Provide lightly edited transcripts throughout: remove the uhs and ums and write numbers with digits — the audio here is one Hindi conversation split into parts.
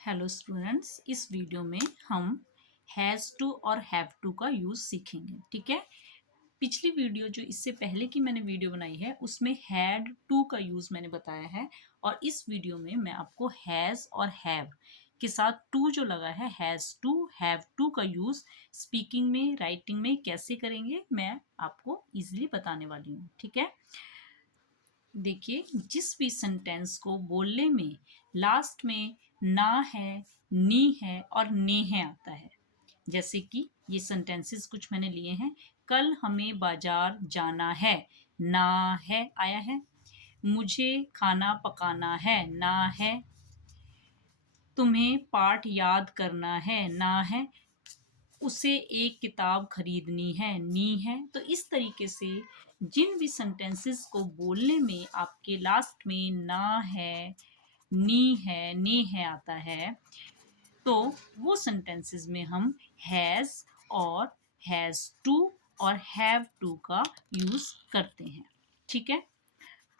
हेलो स्टूडेंट्स, इस वीडियो में हम हैज़ टू और हैव टू का यूज़ सीखेंगे। ठीक है। पिछली वीडियो जो इससे पहले की मैंने वीडियो बनाई है उसमें हैड टू का यूज़ मैंने बताया है, और इस वीडियो में मैं आपको हैज़ और हैव के साथ टू जो लगा है हैज़ टू हैव टू का यूज़ स्पीकिंग में राइटिंग में कैसे करेंगे मैं आपको ईजिली बताने वाली हूँ। ठीक है। देखिए, जिस भी सेंटेंस को बोलने में लास्ट में ना है, नी है और ने है आता है, जैसे कि ये सेंटेंसेस कुछ मैंने लिए हैं। कल हमें बाजार जाना है, ना है आया है। मुझे खाना पकाना है, ना है। तुम्हें पाठ याद करना है, ना है। उसे एक किताब खरीदनी है, नी है। तो इस तरीके से जिन भी सेंटेंसेस को बोलने में आपके लास्ट में ना है, नी है, ने है आता है, तो वो सेंटेंसेस में हम हैज़ और हैज़ टू और हैव टू का यूज़ करते हैं। ठीक है।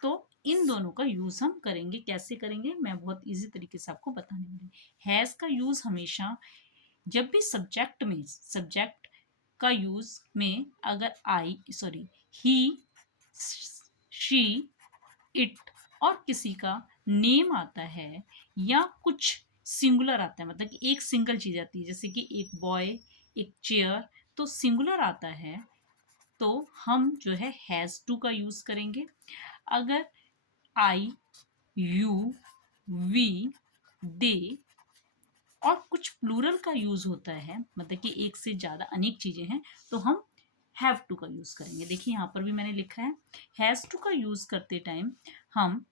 तो इन दोनों का यूज़ हम करेंगे। कैसे करेंगे मैं बहुत इजी तरीके से आपको बताने वाली। हैज़ का यूज़ हमेशा जब भी सब्जेक्ट का यूज में अगर ही, शी, इट और किसी का नेम आता है या कुछ सिंगुलर आता है, मतलब कि एक सिंगल चीज आती है, जैसे कि एक बॉय, एक चेयर, तो सिंगुलर आता है, तो हम जो है हैज टू का यूज करेंगे। अगर आई, यू, वी, दे और कुछ प्लूरल का यूज होता है, मतलब कि एक से ज्यादा अनेक चीजें हैं, तो हम हैव टू का यूज करेंगे। देखिए यहाँ पर भी मैंने लिखा है हैज टू का यूज करते टाइम हम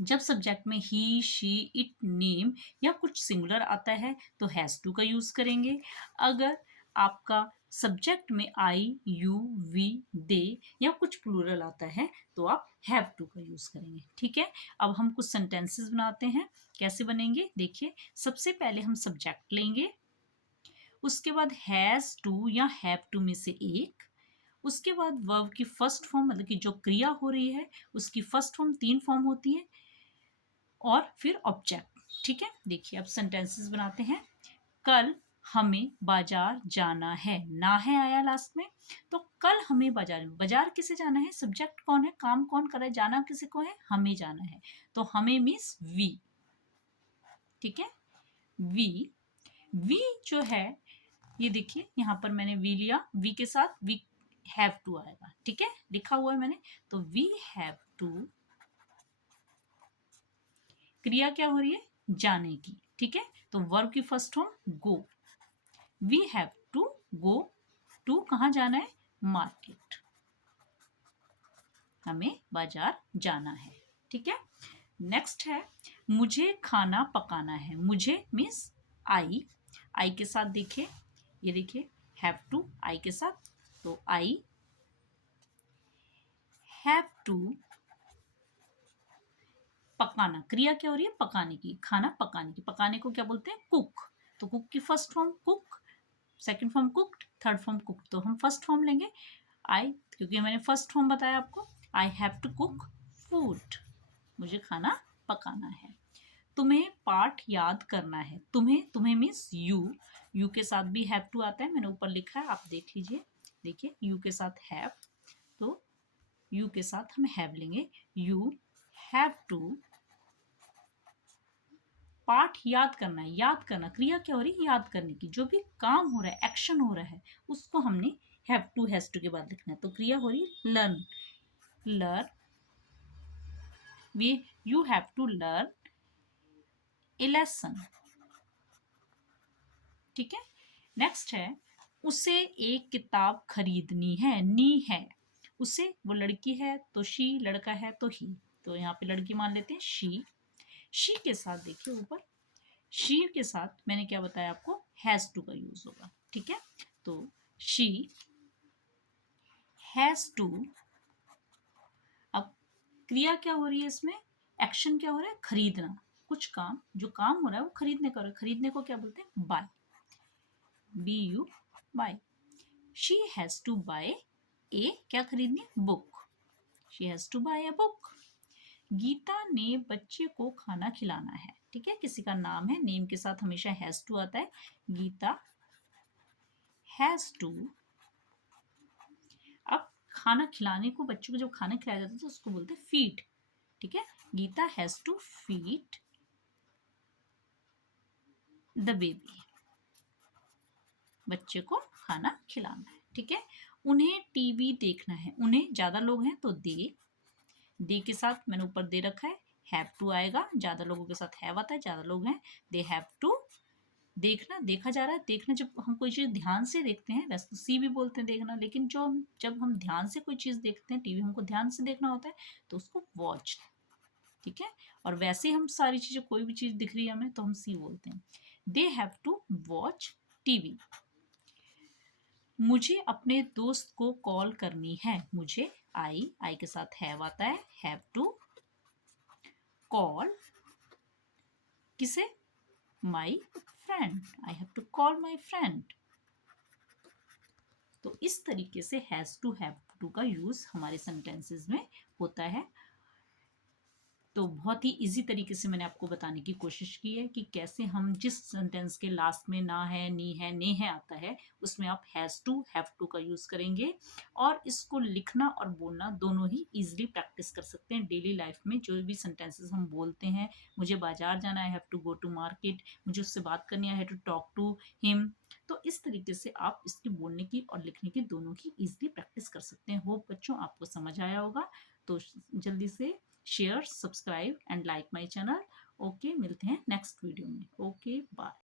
जब सब्जेक्ट में ही, शी, इट, नेम या कुछ सिंगुलर आता है तो हैज टू का यूज करेंगे। अगर आपका सब्जेक्ट में आई, यू, वी, दे या कुछ प्लूरल आता है तो आप हैव टू का यूज करेंगे। ठीक है। अब हम कुछ सेंटेंसेस बनाते हैं। कैसे बनेंगे देखिए। सबसे पहले हम सब्जेक्ट लेंगे, उसके बाद हैज टू या हैव टू में से एक, उसके बाद वर्ब की फर्स्ट फॉर्म, मतलब कि जो क्रिया हो रही है उसकी फर्स्ट फॉर्म, 3 फॉर्म होती है, और फिर ऑब्जेक्ट। ठीक है। देखिए अब सेंटेंसेस बनाते हैं। कल हमें बाजार जाना है, ना है आया लास्ट में, तो कल हमें बाजार किसे जाना है, सब्जेक्ट कौन है, काम कौन कर रहा है, जाना किसे को है, हमें जाना है, तो हमें मीन्स वी। ठीक है। वी, वी जो है ये देखिए यहाँ पर मैंने वी लिया, वी के साथ वी हैव टू आएगा। ठीक है, लिखा हुआ है मैंने, तो वी हैव टू, क्रिया क्या हो रही है, जाने की। ठीक है। तो वर्ब की first form go, we have to go to, कहाँ जाना है, मार्केट, हमें बाजार जाना है। ठीक है। नेक्स्ट है मुझे खाना पकाना है, मुझे मीन्स आई, आई के साथ देखिए, ये देखिए हैव टू आई के साथ, तो आई हैव टू, पकाना, क्रिया क्या हो रही है, पकाने की, खाना पकाने की, पकाने को क्या बोलते हैं, कुक, तो कुक की first form cook, second form cooked, third form cook, तो हम फर्स्ट फॉर्म लेंगे आई, क्योंकि मैंने फर्स्ट फॉर्म बताया आपको, I have to cook food, मुझे खाना पकाना है। तुम्हें पाठ याद करना है, तुम्हें, तुम्हें मीन्स यू, यू के साथ भी हैव टू आता है, मैंने ऊपर लिखा है आप देख लीजिए। देखिए यू के साथ हैव, तो यू के साथ हम हैव लेंगे, यू हैव टू, पाठ याद करना है, याद करना, क्रिया क्या हो रही है, याद करने की, जो भी काम हो रहा है, एक्शन हो रहा है, उसको हमने हैव टू हैज टू के बाद लिखना है, तो क्रिया हो रही है learn, learn, we, you have to learn a lesson. ठीक है। नेक्स्ट है उसे एक किताब खरीदनी है, नी है, उसे, वो लड़की है तो शी, लड़का है तो ही, तो यहाँ पे लड़की मान लेते हैं शी के साथ देखिए ऊपर, शी के साथ मैंने क्या बताया आपको, हैज टू का यूज होगा। ठीक है। तो शी हैज टू, अब क्रिया क्या हो रही है इसमें, एक्शन क्या हो रहा है, खरीदना, कुछ काम, जो काम हो रहा है वो खरीदने का हो रहा है, खरीदने को क्या बोलते हैं, buy, B U, buy. She has to buy a, क्या खरीदनी, book, she has to buy a book. Geeta ने बच्चे को खाना खिलाना है, ठीक है, किसी का नाम है, नेम के साथ हमेशा हैज टू आता है। Geeta has to. अब खाना खिलाने को, बच्चों को जब खाना खिलाया जाता है तो उसको बोलते हैं फीड। ठीक है, Geeta has to feed the baby. बच्चे को खाना खिलाना है। ठीक है, उन्हें टीवी देखना है। उन्हें ज्यादा लोग हैं तो दे के साथ मैंने ऊपर दे रखा है, हैव टू आएगा। ज्यादा लोगों के साथ हैव आता है, ज्यादा लोग हैं, दे हैव टू। देखना, देखा जा रहा है। देखना, जब हम कोई चीज ध्यान से देखते हैं, वैसे तो सी भी बोलते हैं देखना, लेकिन जब हम ध्यान से कोई चीज देखते हैं, टीवी हमको ध्यान से देखना होता है, तो उसको वॉच। ठीक है, और वैसे हम सारी चीजें, कोई भी चीज दिख रही है हमें तो हम सी बोलते हैं। They have to watch TV. मुझे अपने दोस्त को कॉल करनी है। मुझे आई के साथ हैव आता है, हैव टू कॉल किसे, my friend. I have to call my friend. तो इस तरीके से हैज टू हैव टू का यूज हमारे सेंटेंसेस में होता है। तो बहुत ही इजी तरीके से मैंने आपको बताने की कोशिश की है कि कैसे हम जिस सेंटेंस के लास्ट में ना है, नी है, ने है आता है, उसमें आप हैज टू हैव टू का यूज करेंगे। और इसको लिखना और बोलना दोनों ही इजीली प्रैक्टिस कर सकते हैं डेली लाइफ में। जो भी सेंटेंसेस हम बोलते हैं, मुझे बाजार जाना है, have to go to market, मुझे उससे बात करनी है, have to talk to him. तो इस तरीके से आप इसकी बोलने की और लिखने की दोनों की इजीली प्रैक्टिस कर सकते हैं। होप बच्चों आपको समझ आया होगा। तो जल्दी से share, subscribe and like my channel. Okay, मिलते हैं नेक्स्ट वीडियो में। Okay, bye.